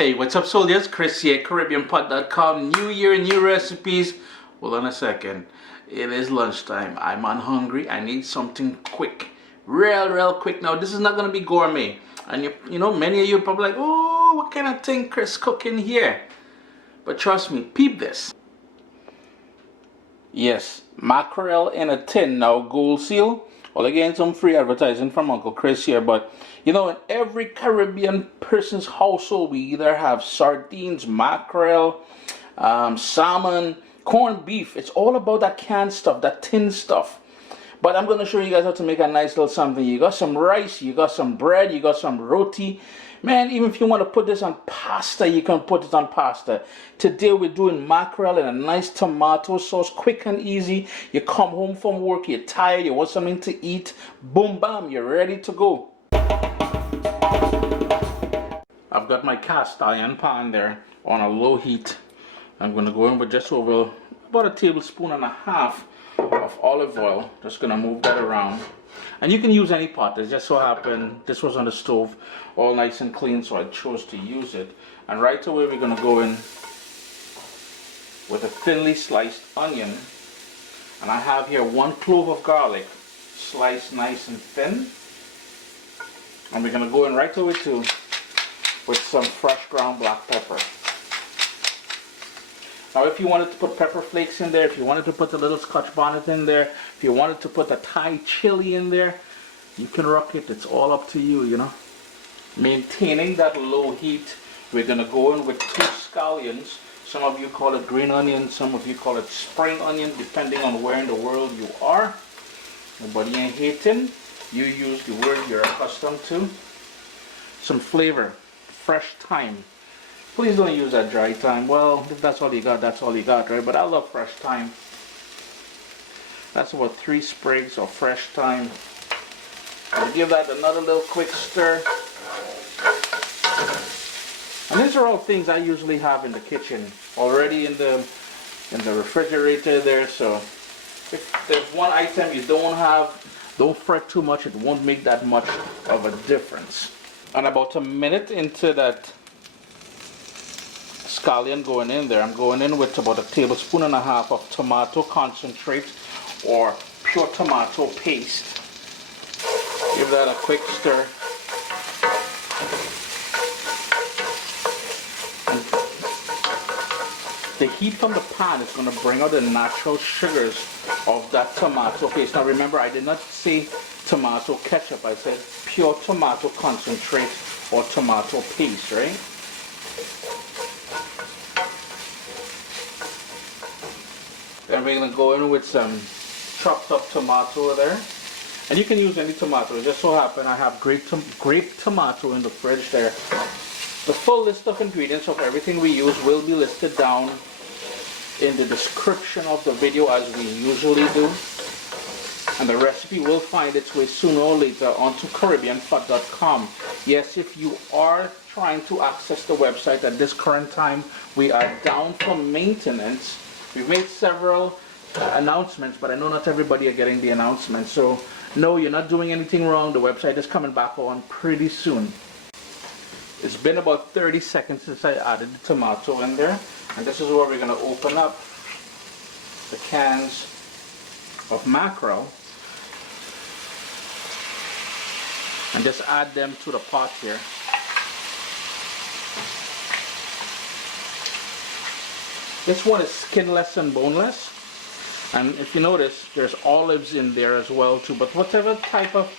Hey, what's up, soldiers? Chris here, CaribbeanPot.com. New year, new recipes. Hold on a second. It is lunchtime. I'm hungry. I need something quick. Real quick. Now, this is not going to be gourmet. And you know, many of you are probably like, oh, what kind of thing Chris cooking here? But trust me, peep this. Yes, mackerel in a tin. Now, Gold Seal. Well, again, some free advertising from Uncle Chris here, but you know, in every Caribbean person's household, we either have sardines, mackerel, salmon, corned beef. It's all about that canned stuff, that tin stuff. But I'm going to show you guys how to make a nice little something. You got some rice, you got some bread, you got some roti. Man, even if you want to put this on pasta, you can put it on pasta. Today we're doing mackerel in a nice tomato sauce, quick and easy. You come home from work, you're tired, you want something to eat. Boom, bam, you're ready to go. I've got my cast iron pan there on a low heat. I'm going to go in with just over about a tablespoon and a half of olive oil. Just going to move that around. And you can use any pot. It just so happened this was on the stove, all nice and clean, so I chose to use it. And right away we're going to go in with a thinly sliced onion. And I have here 1 clove of garlic, sliced nice and thin. And we're going to go in right away too with some fresh ground black pepper. Now, if you wanted to put pepper flakes in there, if you wanted to put a little Scotch bonnet in there, if you wanted to put a Thai chili in there, you can rock it. It's all up to you, you know. Maintaining that low heat, we're going to go in with 2 scallions. Some of you call it green onion, some of you call it spring onion, depending on where in the world you are. Nobody ain't hating. You use the word you're accustomed to. Some flavor, fresh thyme. Please don't use that dry thyme. Well, if that's all you got, that's all you got, right? But I love fresh thyme. That's about 3 sprigs of fresh thyme. I'll give that another little quick stir. And these are all things I usually have in the kitchen, already in the refrigerator there. So if there's one item you don't have, don't fret too much. It won't make that much of a difference. And about a minute into that scallion going in there, I'm going in with about 1.5 tablespoons of tomato concentrate or pure tomato paste. Give that a quick stir. And the heat from the pan is going to bring out the natural sugars of that tomato paste. Now remember, I did not say tomato ketchup. I said pure tomato concentrate or tomato paste, right? Then we're going to go in with some chopped up tomato there. And you can use any tomato. It just so happen I have grape tomato in the fridge there. The full list of ingredients of everything we use will be listed down in the description of the video, as we usually do. And the recipe will find its way sooner or later onto CaribbeanPot.com. Yes, if you are trying to access the website at this current time, we are down for maintenance. We've made several announcements, but I know not everybody are getting the announcements. So no, you're not doing anything wrong. The website is coming back on pretty soon. It's been about 30 seconds since I added the tomato in there. And this is where we're going to open up the cans of mackerel and just add them to the pot here. This one is skinless and boneless, and if you notice, there's olives in there as well too. But whatever type of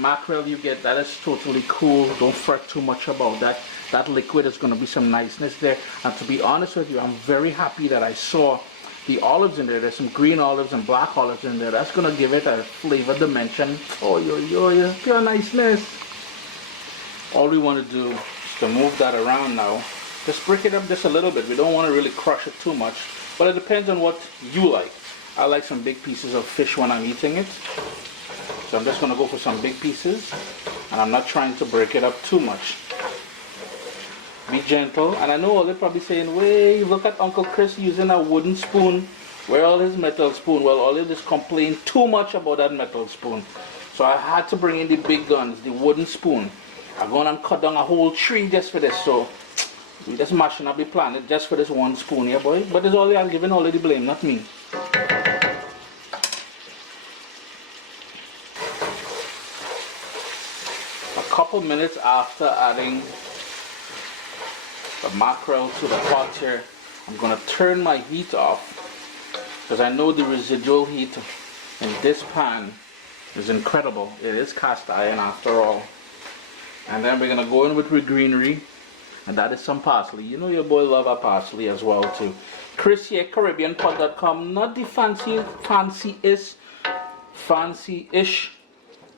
mackerel you get, that is totally cool. Don't fret too much about that. That liquid is going to be some niceness there. And to be honest with you, I'm very happy that I saw the olives in there. There's some green olives and black olives in there. That's going to give it a flavor dimension. Oh, yo, pure niceness. All we want to do is to move that around now. Just break it up just a little bit. We don't want to really crush it too much, but it depends on what you like. I like some big pieces of fish when I'm eating it, so I'm just going to go for some big pieces, and I'm not trying to break it up too much. Be gentle. And I know all they're probably saying, wait, look at Uncle Chris using a wooden spoon. Where all his metal spoon? Well, all of this complain too much about that metal spoon, so I had to bring in the big guns, the wooden spoon. I'm going to cut down a whole tree just for this, so we just mashing up the planet just for this one spoon here, boy. But it's all I'm giving all of the blame, not me. A couple minutes after adding the mackerel to the pot here, I'm going to turn my heat off because I know the residual heat in this pan is incredible. It is cast iron after all. And then we're going to go in with greenery, and that is some parsley. You know your boy love our parsley as well too. Chris here, CaribbeanPot.com. Not the fancy-ish,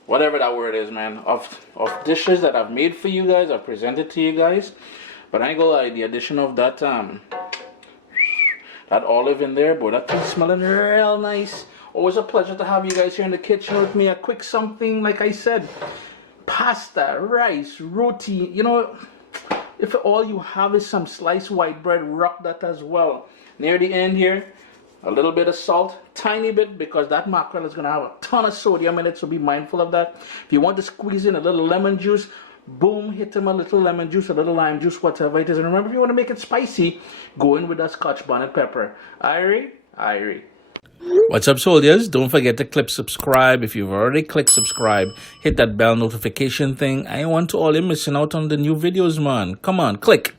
whatever that word is, man, of dishes that I've made for you guys, I've presented to you guys. But I ain't gonna lie, the addition of that that olive in there, boy, that thing's smelling real nice. Always a pleasure to have you guys here in the kitchen with me. A quick something, like I said, pasta, rice, roti. You know, if all you have is some sliced white bread, rock that as well. Near the end here, a little bit of salt, tiny bit, because that mackerel is gonna have a ton of sodium in it, so be mindful of that. If you want to squeeze in a little lemon juice, boom, hit them a little lemon juice, a little lime juice, whatever it is. And remember, if you want to make it spicy, go in with that Scotch bonnet pepper. Irie. What's up, soldiers? Don't forget to click subscribe. If you've already clicked subscribe, hit that bell notification thing. I want to all you missing out on the new videos, man. Come on, click.